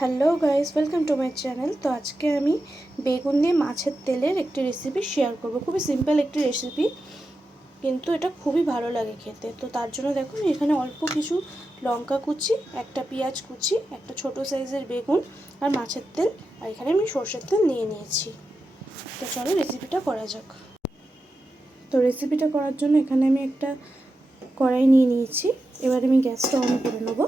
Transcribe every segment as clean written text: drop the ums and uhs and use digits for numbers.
Hello guys, welcome to my channel. তো আজকে আমি বেগুন দিয়ে মাছের তেলের একটি রেসিপি শেয়ার করব। খুবই সিম্পল একটি রেসিপি, কিন্তু এটা খুবই ভালো লাগে খেতে। তো তার জন্য দেখুন, এখানে অল্প কিছু লঙ্কা কুচি, একটা পেঁয়াজ কুচি, একটা ছোট সাইজের বেগুন আর মাছের তেল, আর এখানে আমি সর্ষের তেল নিয়ে নিয়েছি। তো চলো রেসিপিটা করা যাক। তো রেসিপিটা করার জন্য এখানে আমি একটা কড়াই নিয়ে নিয়েছি। এবার আমি গ্যাসটা অন করে নেব।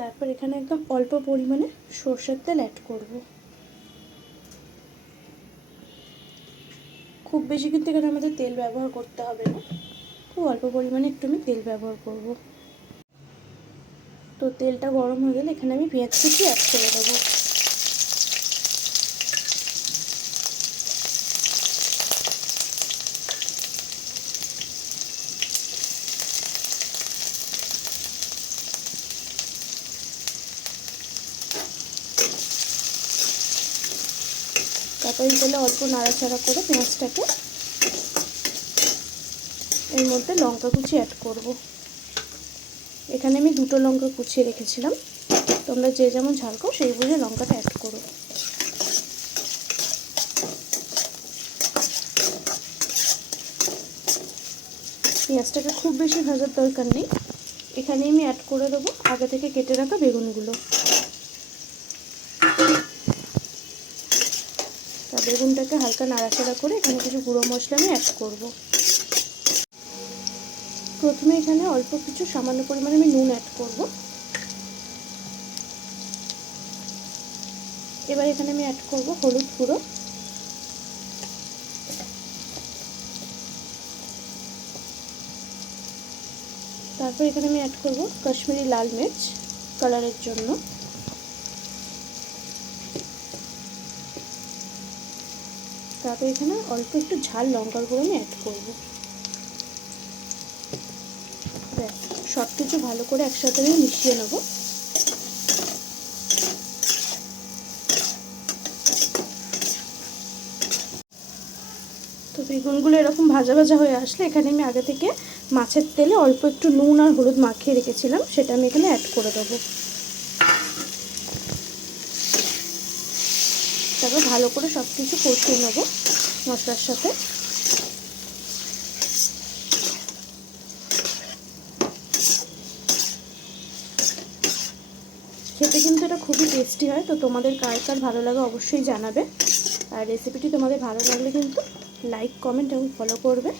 তারপর এখানে একদম অল্প পরিমাণে সর্ষের তেল অ্যাড করব। খুব বেশি কিন্তু এখানে আমাদের তেল ব্যবহার করতে হবে না, খুব অল্প পরিমাণে একটু আমি তেল ব্যবহার করব। তো তেলটা গরম হয়ে গেলে এখানে আমি পেঁয়াজ কুচি অ্যাড করে দেবো। তারপরে তেলে অল্প নাড়াচাড়া করে পেঁয়াজটাকে এর মধ্যে লঙ্কা কুচি অ্যাড করব। এখানে আমি দুটো লঙ্কা কুচিয়ে রেখেছিলাম, তোমরা যে যেমন ঝাল খাও সেই বুঝে লঙ্কাটা অ্যাড করো। পেঁয়াজটাকে খুব বেশি ভাজার দরকার নেই। এখানে আমি অ্যাড করে দেবো আগে থেকে কেটে রাখা বেগুনগুলো। তা বেগুনটাকে হালকা নাড়াচাড়া করে এখানে কিছু গুঁড়ো মশলা আমি অ্যাড করব। প্রথমে এখানে অল্প কিছু সামান্য পরিমাণে আমি নুন অ্যাড করব। এবার এখানে আমি অ্যাড করব হলুদ গুঁড়ো, তারপর এখানে আমি অ্যাড করব কাশ্মীরি লাল মির্চ কালারের জন্য। তারপর এখানে অল্প একটু ঝাল লঙ্কার গুঁড়ো আমি অ্যাড করব। সব কিছু ভালো করে একসাথে আমি মিশিয়ে নেব। তো বেগুনগুলো এরকম ভাজা ভাজা হয়ে আসলে এখানে আমি আগে থেকে মাছের তেলে অল্প একটু নুন আর হলুদ মাখিয়ে রেখেছিলাম, সেটা আমি এখানে অ্যাড করে দেবো। তারপর ভালো করে সব কিছু কষিয়ে নেব মশলার সাথে। খেতে কিন্তু এটা খুবই টেস্টি হয়। তো তোমাদের কার কার ভালো লাগে অবশ্যই জানাবে। আর রেসিপিটি তোমাদের ভালো লাগলে কিন্তু লাইক, কমেন্ট এবং ফলো করবে।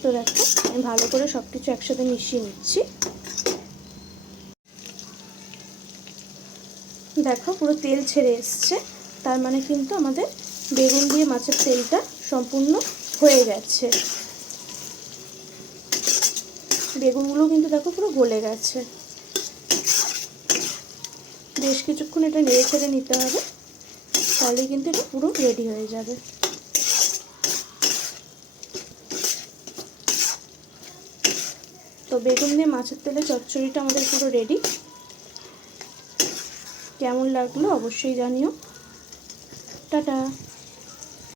তো দেখো, আমি ভালো করে সব কিছু একসাথে মিশিয়ে নিচ্ছি। দেখো পুরো তেল ছেড়ে এসছে, তার মানে কিন্তু আমাদের বেগুন দিয়ে মাছের তেলটা সম্পূর্ণ হয়ে গেছে। বেগুনগুলো কিন্তু দেখো পুরো গলে গেছে। বেশ কিছুক্ষণ এটা নেড়ে ছেড়ে নিতে হবে, তাহলে কিন্তু এটা পুরো রেডি হয়ে যাবে। তো বেগুন দিয়ে মাছের তেলে চচ্চড়িটা আমাদের পুরো রেডি। কেমন লাগলো অবশ্যই জানিও। টাটা।